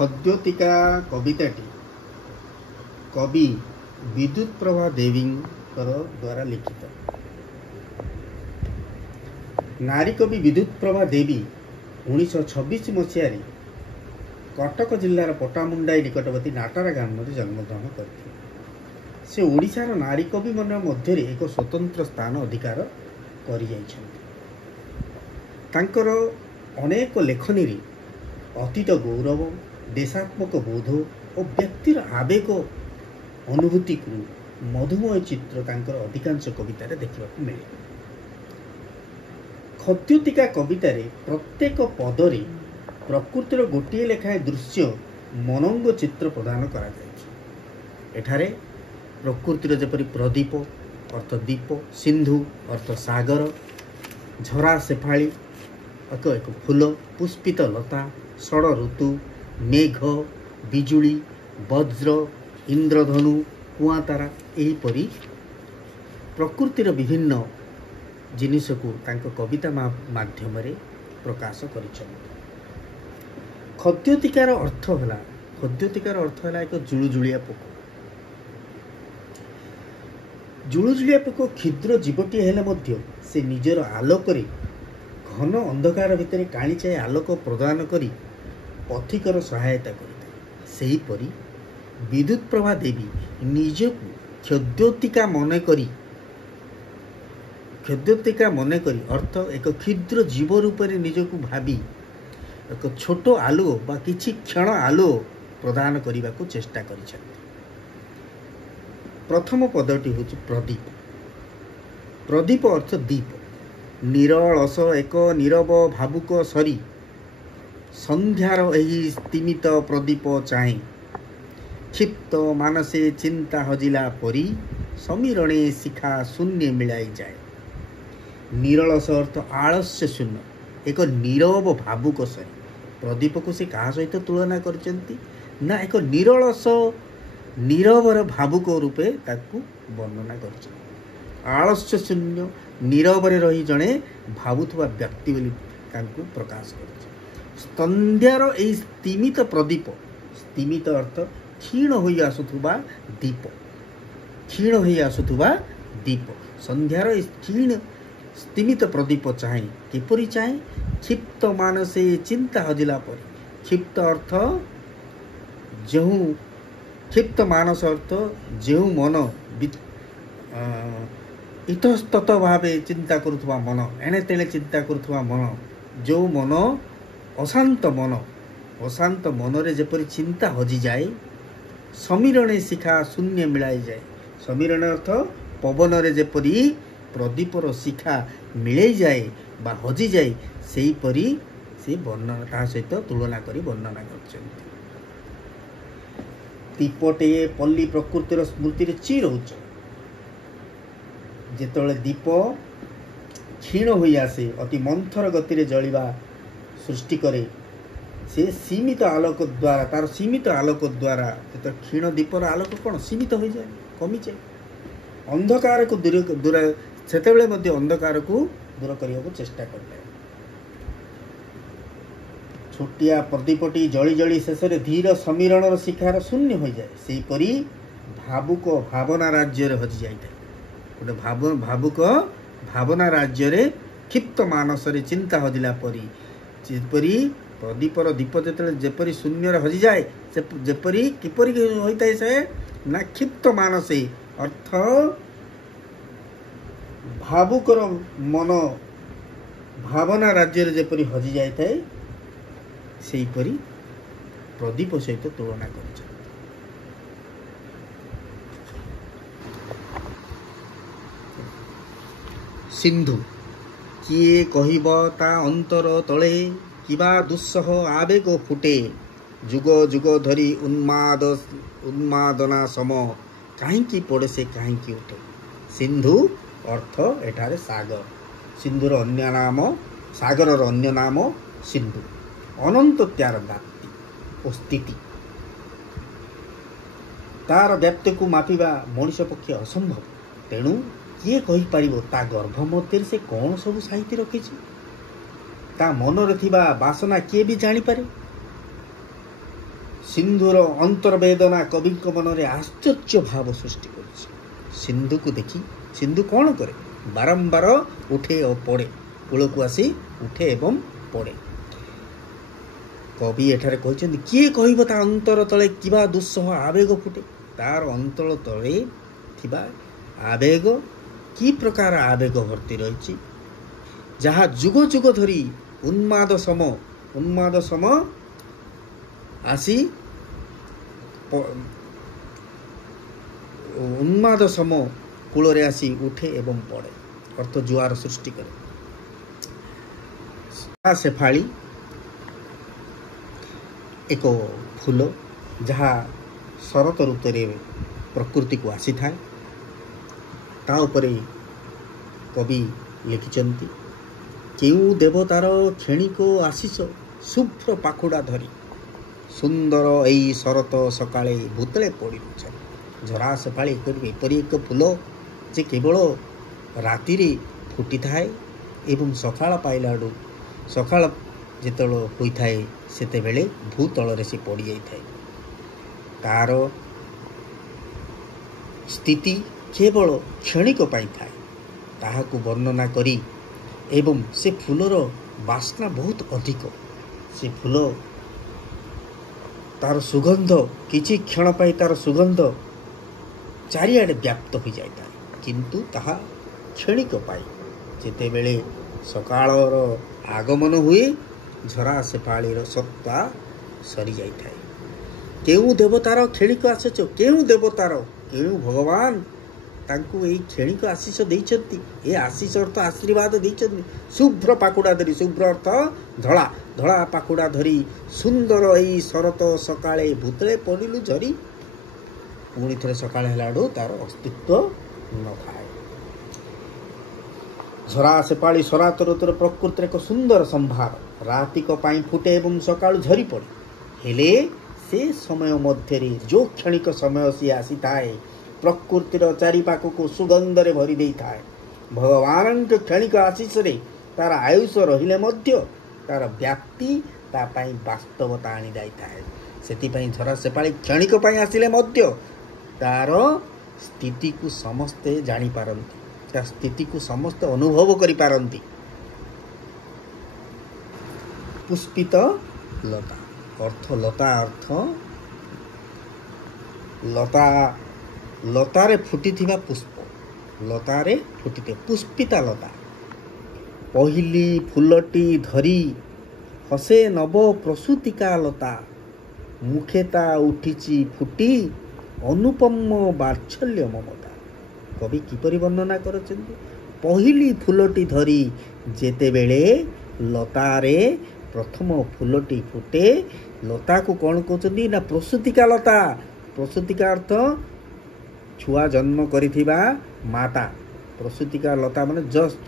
खद्योतिका कविताटी कवि विद्युत प्रभा देवी द्वारा लिखित। नारी कवि विद्युत प्रभा देवी 1926 मसीह कटक जिलार पटामुंडाई निकटवर्ती नाटारा ग्राम में जन्मग्रहण करते। से ओडिशार नारी कवि मन मध्य एक स्वतंत्र स्थान अधिकार कर अनेक लेखनी अतीत गौरव देशात्मक बोध और व्यक्तिर आवेग अनुभूति को मधुमय चित्र तांकर अधिकांश कवितार देखा मिले। खद्योतिका कवितार प्रत्येक पदरे प्रकृतिर गोटे लेखाएं दृश्य मनंग चित्र प्रदान करा एठारे प्रकृतिर जेपरि प्रदीप अर्थ दीप, सिंधु अर्थ सागर, झरा शेफाली एक फूल, पुष्पित लता, षड़ ऋतु, मेघ, बिजुली, वज्र, इंद्रधनु, कुआतारा एहीपरि प्रकृतिर विभिन्न जिनिस को तांको कविता माध्यम रे प्रकाश करिछन। खद्योतिकार अर्थ है एक जुलुजुलिया पोक। जुलुजुलिया पोक क्षुद्र जीवटी हेले मध्य से निजर आलोक घन अंधकार भितर काणीचाए आलोक प्रदान करी पथिकर सहायता करिଥାଏ। सेहीपरि विद्युत प्रभा देवी निजकु खद्योतिका मन करी अर्थ एक क्षुद्र जीव रूप में निजकु भावी एक छोट आलुओ बा किछि क्षण आलुओ प्रदान करने को चेष्टा करिछथि। प्रथम पदटी हूँ प्रदीप। प्रदीप अर्थ दीप। निरलस एक नीरव भावुक सरी संध्यार एही स्तिमित प्रदीप चाहे क्षिप्त मानसे चिंता हजिला परी समीरणे शिखा शून्य मिलाई जाए। निरलस अर्थ आलस्य शून्य एक नीरव भावुक सरी। प्रदीप को से कहा सहित तुलना करचंती ना एक निरलस नीरवर भावुक रूपे ताकू वर्णना कर। आलस्य शून्य नीरव रही जड़े भावुवा व्यक्ति बोली ताकू प्रकाश कर। संध्यार यही स्तिमित प्रदीप, स्तिमित अर्थ क्षीण हो आसुवा दीप, क्षीण हो आसुवा दीप। संध्यार क्षीण स्तिमित प्रदीप चाहे किपरि चाहे क्षिप्त मानसे चिंता हजिला परी। क्षिप्त अर्थ जो क्षिप्त मानस अर्थ जो मन इतस्तत भाव चिंता करुवा मन एणे तेणे चिंता करुवा मन जो मन अशांत मन रे जेपरि चिंता हजि जाए। समीरणे शिखा शून्य मिलाई जाए। समीरण अर्थ पवन रे जेपरि प्रदीपर शिखा मिले जाए बा हजि जाए सेही परी से वर्णना ता सहित तुलना करी वर्णना करछन्ति। दीपटे पल्ली प्रकृतिर स्मृति रे चिर होछ। जेतळे दीप क्षीण होई आसे अति मंथर गति रे जलिबा सृष्टि करे से सीमित आलोक द्वारा तार सीमित आलोक द्वारा जेत क्षीण दीपर आलोक कोन सीमित हो जाए कमी जाए। अंधकार को दूर सेतेबेले मध्य अंधकार को दूर करने को चेष्टा करले। छोटिया प्रदीपटी जली जली शेष धीर समीरण शिखार शून्य हो जाए। से परी भावुक भावना राज्य रे हजि जाए। गोटे भावुक भावना राज्य रे क्षिप्त मानस रे चिंता हजिला परी जेपरी प्रदीपर दीप जेपरी शून्य रे हजि जाए से जेपरी किपरि होइताय से ना क्षिप्त मानसे अर्थ भावुकर मन भावना राज्य रे जेपरी हजि जाए थाए सेही परी प्रदीप सहित तुलना कर। सिंधु किए कहिब ता अंतर तले किबा दुस्सह आवेग फुटे जुग जुग धरी उन्मादना सम कहीं पड़े से कहीं उठे। सिंधु अर्थ एठारे सागर। सिंधुर अन्य नाम सागर अन्य नाम सिंधु। अनंत त्यार व्याप्ति और स्थिति तार व्याप्ति को मापिबा मनुष्य पक्षे असंभव। तेणु किए कहि पारिबो ता गर्भ मध्य से कौन सब साहित्य रखी ता मन रे थिबा वासना किए भी जानी पारे। ସିନ୍ଧୁର ଅନ୍ତର୍ବେଦନା କବିଙ୍କ ମନରେ ଆଶ୍ଚର୍ଯ୍ୟ ଭାବ ସୃଷ୍ଟି କରୁଛି। ସିନ୍ଧୁକୁ ଦେଖି ସିନ୍ଧୁ କ'ଣ କରେ? ବାରମ୍ବାର ଉଠେ ଓ ପଡ଼େ, କୂଳକୁ ଆସି ଉଠେ ଏବଂ ପଡ଼େ। କବି ଏଠାରେ କହିଛନ୍ତି, କିଏ କହିବ ତା ଅନ୍ତର ତଳେ କିବା ଦୁଃସହ ଆବେଗ ଫୁଟେ? ତାର ଅନ୍ତର ତଳେ ଥିବା ଆବେଗ କି ପ୍ରକାର ଆବେଗ ଭର୍ତ୍ତି ରହିଛି, ଯାହା ଯୁଗ ଯୁଗ ଧରି ଉନ୍ମାଦ ସମ ଆସି ଉନ୍ମାଦ ସମ କୂଳରେ ଆସି ଉଠେ ଏବଂ ପଡ଼େ, ଅର୍ଥ ଜୁଆର ସୃଷ୍ଟି କରେ। ଶେଫାଳି ଏକ ଫୁଲ ଯାହା ଶରତ ଋତୁରେ ପ୍ରକୃତିକୁ ଆସିଥାଏ। ତା ଉପରେ କବି ଲେଖିଛନ୍ତି, କେଉଁ ଦେବତାର କ୍ଷଣିକ ଆଶିଷ ଶୁଭ୍ର ପାଖୁଡ଼ା ଧରି ସୁନ୍ଦର ଏଇ ଶରତ ସକାଳେ ଭୂତଳେ ପଡ଼ିରୁଛ। ଝରା ଶେଫାଳି ଏପରି ଏକ ଫୁଲ ଯେ କେବଳ ରାତିରେ ଫୁଟିଥାଏ ଏବଂ ସକାଳ ଯେତେବେଳେ ହୋଇଥାଏ ସେତେବେଳେ ଭୂତଳରେ ସେ ପଡ଼ିଯାଇଥାଏ। ତାର ସ୍ଥିତି କେବଳ କ୍ଷଣିକ ପାଇଁ ଥାଏ, ତାହାକୁ ବର୍ଣ୍ଣନା କରି ଏବଂ ସେ ଫୁଲର ବାସ୍ନା ବହୁତ ଅଧିକ। ସେ ଫୁଲ ତାର ସୁଗନ୍ଧ କିଛି କ୍ଷଣ ପାଇଁ ତାର ସୁଗନ୍ଧ ଚାରିଆଡ଼େ ବ୍ୟାପ୍ତ ହୋଇଯାଇଥାଏ, କିନ୍ତୁ ତାହା କ୍ଷଣିକ ପାଇଁ। ଯେତେବେଳେ ସକାଳର ଆଗମନ ହୁଏ, ଝରା ଶେଫାଳିର ସତ୍ତା ସରିଯାଇଥାଏ। କେଉଁ ଦେବତାର କ୍ଷଣିକ ଆଶିଷ, କେଉଁ ଦେବତାର, କେଉଁ ଭଗବାନ ତାଙ୍କୁ ଏଇ କ୍ଷଣିକ ଆଶିଷ ଦେଇଛନ୍ତି। ଏ ଆଶିଷ ଅର୍ଥ ଆଶୀର୍ବାଦ ଦେଇଛନ୍ତି। ଶୁଭ୍ର ପାଖୁଡ଼ା ଧରି, ଶୁଭ୍ର ଅର୍ଥ ଧଳା, ଧଳା ପାଖୁଡ଼ା ଧରି ସୁନ୍ଦର ଏଇ ଶରତ ସକାଳେ ଭୂତଳେ ପଡ଼ିଲୁ ଝରି। ପୁଣି ଥରେ ସକାଳ ହେଲାଠୁ ତାର ଅସ୍ତିତ୍ୱ ନଥାଏ। ଝରା ଶେଫାଳି ଶରତ ଋତୁର ପ୍ରକୃତିର ଏକ ସୁନ୍ଦର ସମ୍ଭାର। ରାତିକ ପାଇଁ ଫୁଟେ ଏବଂ ସକାଳୁ ଝରି ପଡ଼େ। ହେଲେ ସେ ସମୟ ମଧ୍ୟରେ ଯେଉଁ କ୍ଷଣିକ ସମୟ ସିଏ ଆସିଥାଏ, ପ୍ରକୃତିର ଚାରିପାଖକୁ ସୁଗନ୍ଧରେ ଭରି ଦେଇଥାଏ। ଭଗବାନଙ୍କ କ୍ଷଣିକ ଆଶିଷରେ ତାର ଆୟୁଷ ରହିଲେ ମଧ୍ୟ ତାର ବ୍ୟାପ୍ତି ତା ପାଇଁ ବାସ୍ତବତା ଆଣି ଯାଇଥାଏ। ସେଥିପାଇଁ ଝରା ଶେଫାଳି କ୍ଷଣିକ ପାଇଁ ଆସିଲେ ମଧ୍ୟ ତାର ସ୍ଥିତିକୁ ସମସ୍ତେ ଜାଣିପାରନ୍ତି, ତା ସ୍ଥିତିକୁ ସମସ୍ତେ ଅନୁଭବ କରିପାରନ୍ତି। ପୁଷ୍ପିତ ଲତା ଅର୍ଥ ଲତାରେ ଫୁଟିଥିବା ପୁଷ୍ପ, ଲତାରେ ଫୁଟିଥିବା ପୁଷ୍ପିତା ଲତା। ପହିଲି ଫୁଲଟି ଧରି ହସେ ନବ ପ୍ରସୂତିକା ଲତା, ମୁଖେ ତା ଉଠିଛି ଫୁଟି ଅନୁପମ ବାତ୍ସଲ୍ୟ ମମତା। କବି କିପରି ବର୍ଣ୍ଣନା କରୁଛନ୍ତି? ପହିଲି ଫୁଲଟି ଧରି ଯେତେବେଳେ ଲତାରେ ପ୍ରଥମ ଫୁଲଟି ଫୁଟେ, ଲତାକୁ କ'ଣ କହୁଛନ୍ତି ନା ପ୍ରସୂତିକା ଲତା। ପ୍ରସୂତିକା ଅର୍ଥ ଛୁଆ ଜନ୍ମ କରିଥିବା ମାତା। ପ୍ରସୂତିକା ଲତା ମାନେ ଜଷ୍ଟ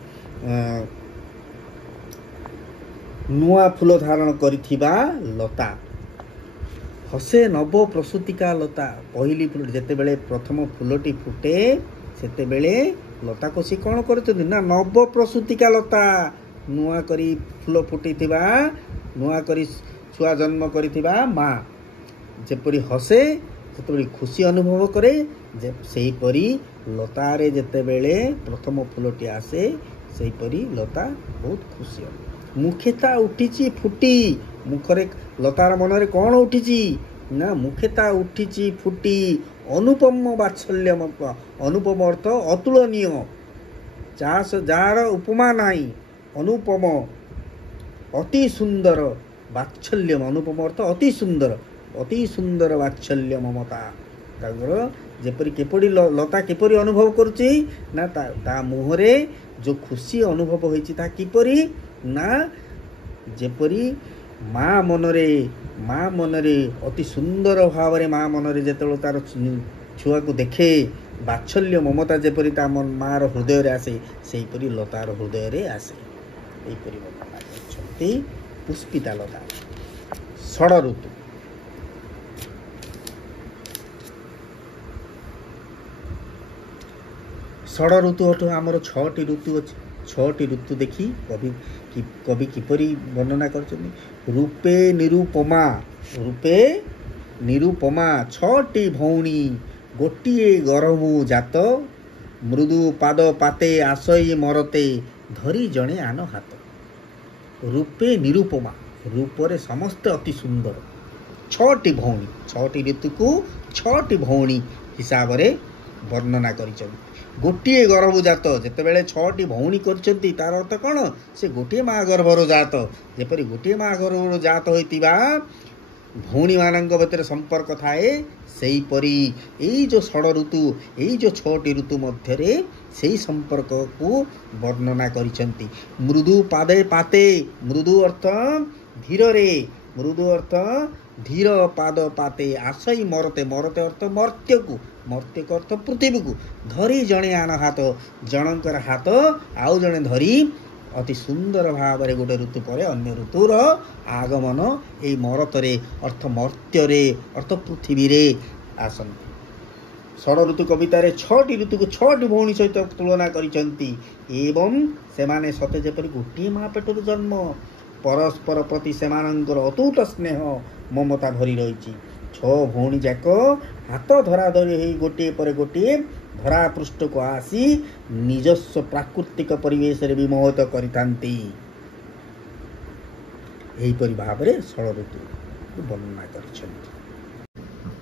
ନୂଆ ଫୁଲ ଧାରଣ କରିଥିବା ଲତା। ହସେ ନବ ପ୍ରସୂତିକା ଲତା। ପହିଲି ଫୁଲ ଯେତେବେଳେ ପ୍ରଥମ ଫୁଲଟି ଫୁଟେ, ସେତେବେଳେ ଲତାକୁ ସେ କ'ଣ କରୁଛନ୍ତି ନା ନବ ପ୍ରସୂତିକା ଲତା, ନୂଆ କରି ଫୁଲ ଫୁଟିଥିବା, ନୂଆ କରି ଛୁଆ ଜନ୍ମ କରିଥିବା ମା ଯେପରି ହସେ, ସେତେବେଳେ ଖୁସି ଅନୁଭବ କରେ, ସେହିପରି ଲତାରେ ଯେତେବେଳେ ପ୍ରଥମ ଫୁଲଟି ଆସେ, ସେହିପରି ଲତା ବହୁତ ଖୁସି ହବ। ମୁଖେ ତା ଉଠିଛି ଫୁଟି, ମୁଖରେ ଲତାର ମନରେ କ'ଣ ଉଠିଛି ନା ମୁଖେ ତା ଉଠିଛି ଫୁଟି ଅନୁପମ ବାତ୍ସଲ୍ୟ ମମତା। ଅନୁପମ ଅର୍ଥ ଅତୁଳନୀୟ, ଯାହାର ଉପମା ନାହିଁ, ଅନୁପମ ଅତି ସୁନ୍ଦର, ବାତ୍ସଲ୍ୟ ଅନୁପମ ଅର୍ଥ ଅତି ସୁନ୍ଦର ବାତ୍ସଲ୍ୟ ମମତା। ତାଙ୍କର କିପରି ଲତା କିପରି ଅନୁଭବ କରୁଛି ନା ତା ମୁହଁରେ ଯେଉଁ ଖୁସି ଅନୁଭବ ହୋଇଛି, ତାହା କିପରି ନା ଯେପରି ମା ମନରେ ଅତି ସୁନ୍ଦର ଭାବରେ ମା ମନରେ ଯେତେବେଳେ ତାର ଛୁଆକୁ ଦେଖେ, ବାତ୍ସଲ୍ୟ ମମତା ଯେପରି ତା ମାର ହୃଦୟରେ ଆସେ, ସେହିପରି ଲତାର ହୃଦୟରେ ଆସେ। ଏହିପରି ବର୍ଣ୍ଣନା କରିଛନ୍ତି ପୁଷ୍ପିତା ଲତା। ଷଡ଼ ଋତୁ। ଷଡ଼ ଋତୁ ଅର୍ଥ ଆମର 6ଟି ଋତୁ ଅଛି। 6ଟି ଋତୁ ଦେଖି କବି କିପରି ବର୍ଣ୍ଣନା କରିଛନ୍ତି? ରୂପେ ନିରୁପମା, ରୂପେ ନିରୁପମା ଛଅଟି ଭଉଣୀ ଗୋଟିଏ ଗର୍ଭ ଜାତ ମୃଦୁ ପାଦ ପାତେ ଆସଇ ମରତେ ଧରି ଜଣେ ଆନ ହାତ। ରୂପେ ନିରୁପମା ରୂପରେ ସମସ୍ତେ ଅତି ସୁନ୍ଦର। ଛଅଟି ଭଉଣୀ ଛଅଟି ଋତୁକୁ ଛଅଟି ଭଉଣୀ ହିସାବରେ ବର୍ଣ୍ଣନା କରିଛନ୍ତି। ଗୋଟିଏ ଗର୍ଭ ଜାତ ଯେତେବେଳେ ଛଅଟି ଭଉଣୀ କରିଛନ୍ତି ତାର ଅର୍ଥ କ'ଣ? ସେ ଗୋଟିଏ ମା ଗର୍ଭର ଜାତ। ଯେପରି ଗୋଟିଏ ମା ଗର୍ଭର ଜାତ ହୋଇଥିବା ଭଉଣୀମାନଙ୍କ ଭିତରେ ସମ୍ପର୍କ ଥାଏ ସେହିପରି ଏଇ ଯେଉଁ ଷଡ଼ ଋତୁ ଏଇ ଯେଉଁ ଛଅଟି ଋତୁ ମଧ୍ୟରେ ସେଇ ସମ୍ପର୍କକୁ ବର୍ଣ୍ଣନା କରିଛନ୍ତି। ମୃଦୁ ପାଦେ ପାତେ ମୃଦୁ ଅର୍ଥ ଧୀରରେ ମୃଦୁ ଅର୍ଥ ଧୀର ପାଦ ପାତେ ଆସଇ ମରତେ ମରତେ ଅର୍ଥ ମର୍ତ୍ତ୍ୟକୁ ମର୍ତ୍ତ୍ୟକ ଅର୍ଥ ପୃଥିବୀକୁ ଧରି ଜଣେ ଆନ ହାତ ଜଣଙ୍କର ହାତ ଆଉ ଜଣେ ଧରି ଅତି ସୁନ୍ଦର ଭାବରେ ଗୋଟେ ଋତୁ ପରେ ଅନ୍ୟ ଋତୁର ଆଗମନ ଏଇ ମରତରେ ଅର୍ଥ ମର୍ତ୍ତ୍ୟରେ ଅର୍ଥ ପୃଥିବୀରେ ଆସନ୍ତି। ଷଡ଼ ଋତୁ କବିତାରେ ଛଅଟି ଋତୁକୁ ଛଅଟି ଭଉଣୀ ସହିତ ତୁଳନା କରିଛନ୍ତି ଏବଂ ସେମାନେ ସତେ ଯେପରି ଗୋଟିଏ ମା ପେଟରୁ ଜନ୍ମ। ପରସ୍ପର ପ୍ରତି ସେମାନଙ୍କର ଅତୁଟ ସ୍ନେହ ମମତା ଭରି ରହିଛି। ଛଅ ଭଉଣୀ ଯାକ ହାତ ଧରାଧରି ହୋଇ ଗୋଟିଏ ପରେ ଗୋଟିଏ ଧରା ପୃଷ୍ଠକୁ ଆସି ନିଜସ୍ୱ ପ୍ରାକୃତିକ ପରିବେଶରେ ବିମୋହିତ କରିଥାନ୍ତି। ଏହିପରି ଭାବରେ ଷଡ଼ ଋତୁ ବର୍ଣ୍ଣନା କରିଛନ୍ତି।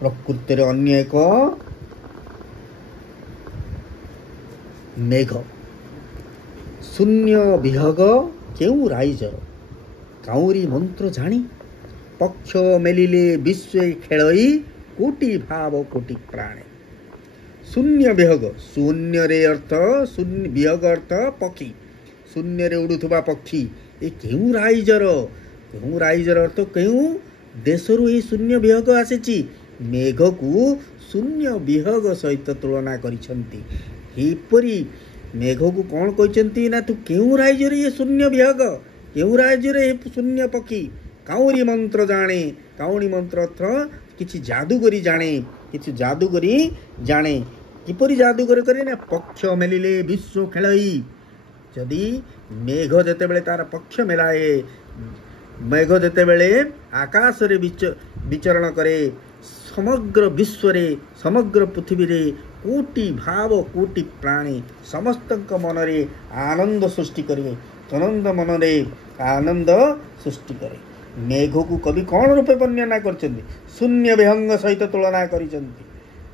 ପ୍ରକୃତିରେ ଅନ୍ୟ ଏକ ମେଘ ଶୂନ୍ୟ ବିହଗ କେଉଁ ରାଇଜର କାଉଁରୀ ମନ୍ତ୍ର ଜାଣି ପକ୍ଷ ମେଲିଲେ ବିଶ୍ୱେ ଖେଳଇ କୋଟି ଭାବ କୋଟି ପ୍ରାଣେ। ଶୂନ୍ୟ ବିହଗ ଶୂନ୍ୟରେ ଅର୍ଥ ବିହଗ ଅର୍ଥ ପକ୍ଷୀ ଶୂନ୍ୟରେ ଉଡ଼ୁଥିବା ପକ୍ଷୀ ଏ କେଉଁ ରାଇଜର ଅର୍ଥ କେଉଁ ଦେଶରୁ ଏହି ଶୂନ୍ୟ ବିହଗ ଆସିଛି। ମେଘକୁ ଶୂନ୍ୟ ବିହଗ ସହିତ ତୁଳନା କରିଛନ୍ତି। ଏହିପରି ମେଘକୁ କ'ଣ କହିଛନ୍ତି ନା ତୁ କେଉଁ ରାଜ୍ୟରେ ଏ ଶୂନ୍ୟ ବିହଗ କେଉଁ ରାଜ୍ୟରେ ଏ ଶୂନ୍ୟ ପକ୍ଷୀ କାଉଁରୀ ମନ୍ତ୍ର ଜାଣେ। କାଉଁରୀ ମନ୍ତ୍ର ଅର୍ଥ କିଛି ଯାଦୁଗରୀ ଜାଣେ କିପରି ଯାଦୁଗରୀ କରେ ନା ପକ୍ଷ ମେଲିଲେ ବିଶ୍ୱ ଖେଳଇ। ଯଦି ମେଘ ଯେତେବେଳେ ତାର ପକ୍ଷ ମେଲାଏ ମେଘ ଯେତେବେଳେ ଆକାଶରେ ବିଚରଣ କରେ ସମଗ୍ର ବିଶ୍ୱରେ ସମଗ୍ର ପୃଥିବୀରେ କୋଟି ଭାବ କୋଟି ପ୍ରାଣୀ ସମସ୍ତଙ୍କ ମନରେ ଆନନ୍ଦ ସୃଷ୍ଟି କରିବେ ମନରେ ଆନନ୍ଦ ସୃଷ୍ଟି କରେ। ମେଘକୁ କବି କ'ଣ ରୂପେ ବର୍ଣ୍ଣନା କରିଛନ୍ତି? ଶୂନ୍ୟ ବିହଙ୍ଗ ସହିତ ତୁଳନା କରିଛନ୍ତି।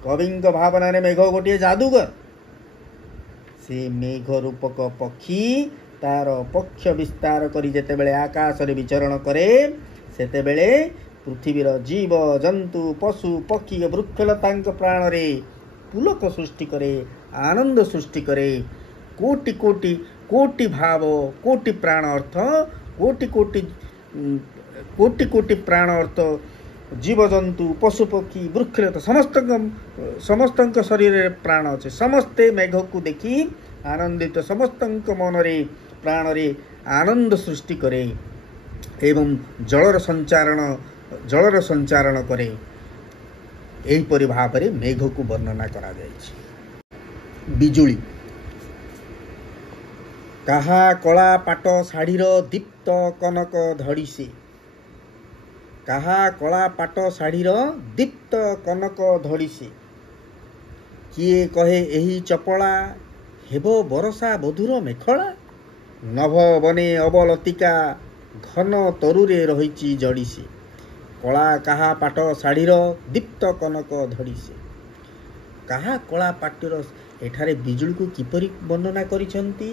କବିଙ୍କ ଭାବନାରେ ମେଘ ଗୋଟିଏ ଯାଦୁଗର। ସେ ମେଘ ରୂପକ ପକ୍ଷୀ ତାର ପକ୍ଷ ବିସ୍ତାର କରି ଯେତେବେଳେ ଆକାଶରେ ବିଚରଣ କରେ ସେତେବେଳେ ପୃଥିବୀର ଜୀବ ଜନ୍ତୁ ପଶୁ ପକ୍ଷୀ ବୃକ୍ଷଲତାଙ୍କ ପ୍ରାଣରେ ପୁଲକ ସୃଷ୍ଟି କରେ ଆନନ୍ଦ ସୃଷ୍ଟି କରେ। କୋଟି କୋଟି କୋଟି ଭାବ କୋଟି ପ୍ରାଣ ଅର୍ଥ କୋଟି କୋଟି କୋଟି କୋଟି ପ୍ରାଣ ଅର୍ଥ ଜୀବଜନ୍ତୁ ପଶୁପକ୍ଷୀ ବୃକ୍ଷଲତା ସମସ୍ତଙ୍କ ଶରୀରରେ ପ୍ରାଣ ଅଛି। ସମସ୍ତେ ମେଘକୁ ଦେଖି ଆନନ୍ଦିତ ସମସ୍ତଙ୍କ ମନରେ ପ୍ରାଣରେ ଆନନ୍ଦ ସୃଷ୍ଟି କରେ ଏବଂ ଜଳର ସଞ୍ଚାରଣ କରେ। ଏହିପରି ଭାବରେ ମେଘକୁ ବର୍ଣ୍ଣନା କରାଯାଇଛି। ବିଜୁଳି କାହା କଳା ପାଟ ଶାଢ଼ୀର ଦୀପ୍ତ କନକ ଧଡ଼ିସେ କାହା କଳା ପାଟ ଶାଢ଼ୀର ଦୀପ୍ତ କନକ ଧଡ଼ିସେ କିଏ କହେ ଏହି ଚପଳା ହେବ ବରଷା ବଧୁର ମେଖଳା ନଭ ବନେ ଅବଲତିକା ଘନ ତରୁରେ ରହିଛି ଜଡ଼ିସେ କଳା କାହା ପାଟ ଶାଢ଼ୀର ଦୀପ୍ତ କନକ ଧଡ଼ିସେ। କାହା କଳା ପାଟର ଏଠାରେ ବିଜୁଳିକୁ କିପରି ବର୍ଣ୍ଣନା କରିଛନ୍ତି?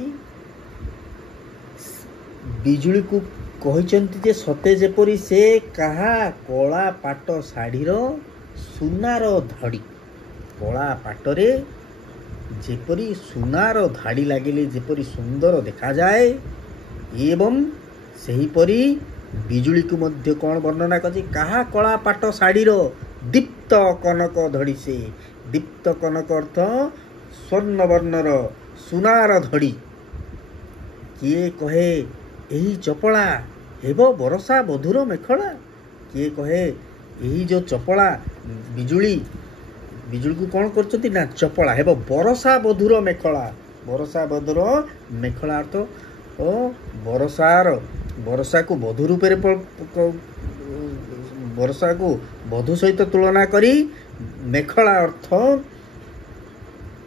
ବିଜୁଳିକୁ କହିଛନ୍ତି ଯେ ସତେ ଯେପରି ସେ କାହା କଳା ପାଟ ଶାଢ଼ୀର ସୁନାର ଧଡ଼ି କଳା ପାଟରେ ଯେପରି ସୁନାର ଧାଡ଼ି ଲାଗିଲେ ଯେପରି ସୁନ୍ଦର ଦେଖାଯାଏ ଏବଂ ସେହିପରି ବିଜୁଳିକୁ ମଧ୍ୟ କ'ଣ ବର୍ଣ୍ଣନା କରିଛି? କାହା କଳା ପାଟ ଶାଢ଼ୀର ଦୀପ୍ତ କନକ ଧଡ଼ିସେ। ଦୀପ୍ତ କନକ ଅର୍ଥ ସ୍ୱର୍ଣ୍ଣବର୍ଣ୍ଣର ସୁନାର ଧଡ଼ି। କିଏ କହେ ଏହି ଚପଳା ହେବ ବରଷା ବଧୁର ମେଖଳା କିଏ କହେ ଏହି ଯେଉଁ ଚପଳା ବିଜୁଳିକୁ କ'ଣ କରୁଛନ୍ତି ନା ଚପଳା ହେବ ବରଷା ବଧୁର ମେଖଳା। ବରଷା ବଧୁର ମେଖଳା ଅର୍ଥ ଓ ବର୍ଷାକୁ ବଧୂ ରୂପରେ वर्षा को वधु सहित तुलना करी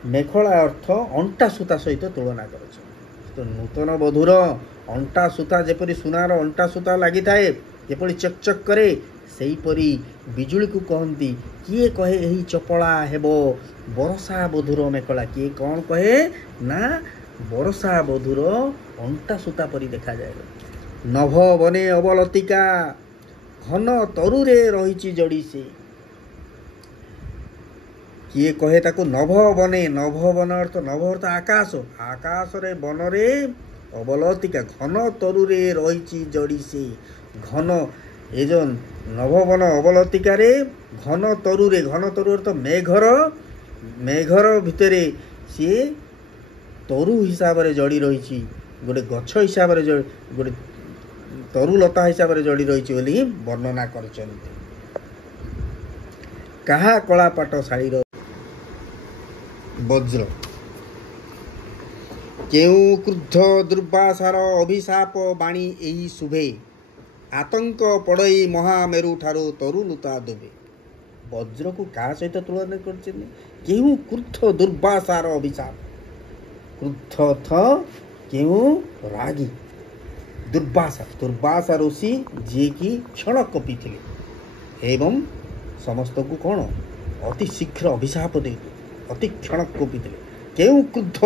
मेखला अर्थ अंटा सूता सहित तुलना कर। तो नूतन वधुर अंटा सूता जेपरी सुनार अंटा सूता लगी थाए जेपरी चकचक करे सेहीपरी बिजुली को कहती किए कहे यही चपला हेबो बरसा वधुर मेखला। किए कौन कहे ना बरसा वधुर अंटा सूता परी देखा जाए। नभ बने अवलतिका घन तरुरे रही जड़ी से। किए कहे ताको नभ बने, नभ बन अर्थ नभ अर्थ आकाश, आकाश रे बन रे अवलतिका घन तरुरे रही जड़ी से। घन ए जो नभवन अवलतिका रे घन तरुरे, घन तरु अर्थ मेघर भितरे सी तरु हिसाब से जड़ी रही गोटे गछ हिसाब से गोटे तरुलता हिसाब से जड़ी रही बोली वर्णना कर। कहा कला पाट शाढ़ी वज्र केउ क्रुद्ध दुर्वासार अभिशाप बाणी एही शुभे आतंक पड़ई महामेरु ठारू तरुलता दुबे। वज्र को क्या सहित तुलना कर केउ क्रुद्ध दुर्वासार अभिशाप। क्रुद्ध केउ रागी दुर्वासा ऋषि जी की क्षण कपी थे एवं समस्त को कौन अति शीघ्र अभिशाप दे अति क्षण कपी थे। केउ क्रुद्ध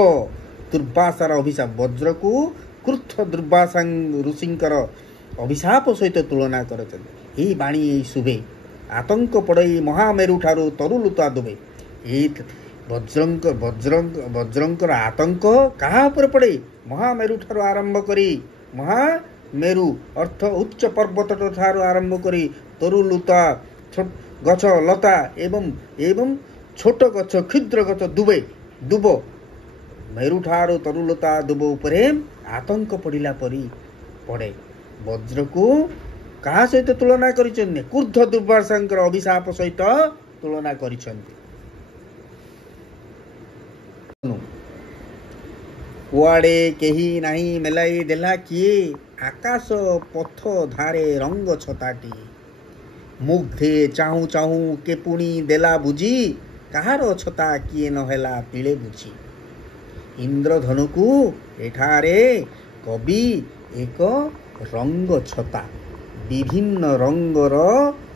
दुर्वासार अभिशाप वज्र को क्रुद्ध दुर्वासा ऋषिंकर अभिशाप सहित तुलना कर। बाणी शुभे आतंक पड़ई महामेरु ठारू तरुलता दुबे। वज्रंकर आतंक कहा पर पड़े महामेरु ठारू आरंभ करी महामेरु अर्थ उच्च पर्वत ठारू आरंभ करी तरुलता गछ लता एवं छोट गछ क्षुद्र गछ दुब मेरु ठारू तरुलता दुब उपरे आतंक पड़िला परी पड़े। वज्र को कहा सहित तुलना कर क्रुद्ध दुर्वासांकर अभिशाप सहित तुलना कर। कुआड़े केही नहीं मेलाई देला किए आकाश पथ धारे रंग छताटी। मुग्धे चाहू चाहू के पुणी देला बुझी कहार छता किए नहेला पिले बुझी। इंद्रधनु को एठारे कवि एक रंग छता विभिन्न रंगर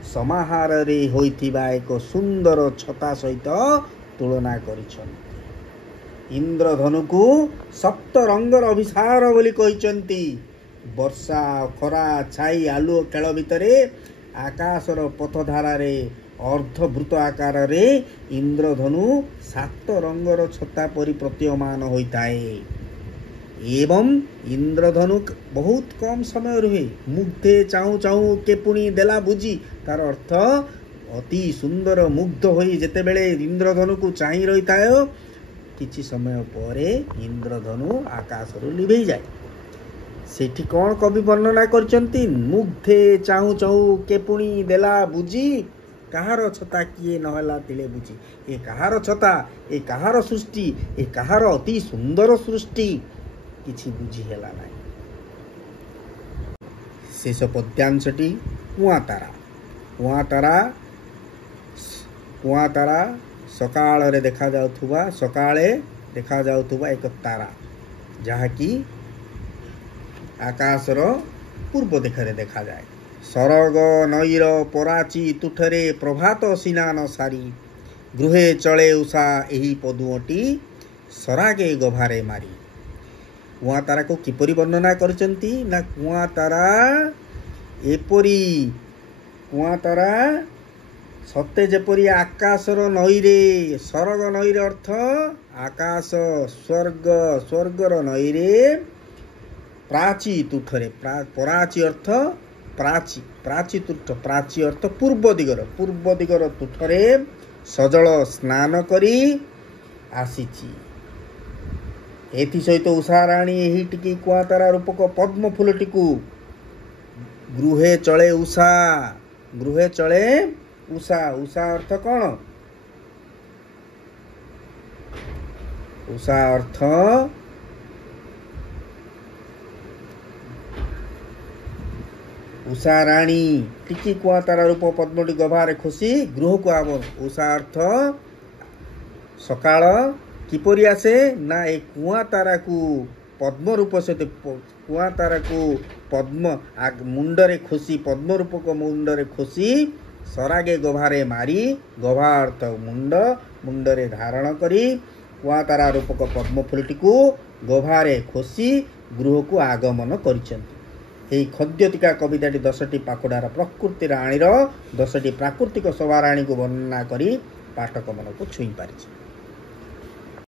समाहार रे होइथिबा एक सुंदर छता सहित तुलना करिछन। इंद्रधनु को सप्त रंगर अभिसार बोली कहिचंती। वर्षा खरा छाई आलुओ खेल भितरे आकाशर पथधारा रे अर्धवृत आकार रे इंद्रधनु सात रंगर छता परि प्रतीयमान होइताए। एवं इंद्रधनु बहुत कम समय रुहे। मुग्धे चाहू चाहू के पुणी देला बुझी तार अर्थ अति सुंदर मुग्ध होई जेते बेले इंद्रधनु को चाही रही थाए किछि समय परे इंद्रधनु आकाश रु लिभेई जाए। सेठी कौन कवि वर्णना करचंती मुग्धे चाहू चाहू के पुणी देला बुझी कहार छता किए नहला तिले बुझी। ए कहार छता ए कहार सृष्टि ए कहार अति सुंदर सृष्टि किछि बुझी हेला नाही। शेष पद्यांशटी कुआ तारा सकाळ रे देखा जाउथुबा सकाळे देखा जाउथुबा एक तारा जहाँकि आकाशर पूर्व दिखरे देखा जाए। सरग नईर पराची तुठरे प्रभात सिनान सारी गृहे चले उषा एही पदुअटी सरागे गभारे मारी। कुआ तारा को किपरि वर्णना करचंती ना कुआ तारा एपरी कुआ तारा सत्य जेपरी आकाशर नईरे सरग नईर अर्थ आकाश स्वर्ग स्वर्गर नईरे प्राची तुठरे पराची अर्थ प्राची प्राची तुठ प्राची अर्थ पूर्व दिगर तुठरे सजल स्नान करी आसीची। एथि सहित उषाराणी एही टिकी कुआ तारा रूपक पद्म फूलटिकू गृहे चले उषा गृहे चले उषा उषा अर्थ कौन उषा अर्थ उषा राणी टिकी कुआ तारा रूप पद्मटी गभारे खोसी गृह को आव उषा अर्थ सकाळ किपरि आसे ना ए कुआ तारा को पद्म रूप से कुआ तारा को पद्म मुंडरे खोसी पद्म रूप को मुंडरे खोसी सरागे गभारे मारी गभा अर्थ मुंड मुंडरे धारण करी कुआ तारा रूपक पद्म फूलटी को गभारे खोसी गृह को आगमन करिसेंती। এই ଖଦ୍ୟତିକା କବିତାଟି 10ଟି ପାଖୁଡ଼ାର ପ୍ରକୃତି ରାଣୀର 10ଟି ପ୍ରାକୃତିକ ଶୋଭାରାଣୀକୁ ବର୍ଣ୍ଣନା କରି ପାଠକମାନଙ୍କୁ ଛୁଇଁ ପାରିଛି।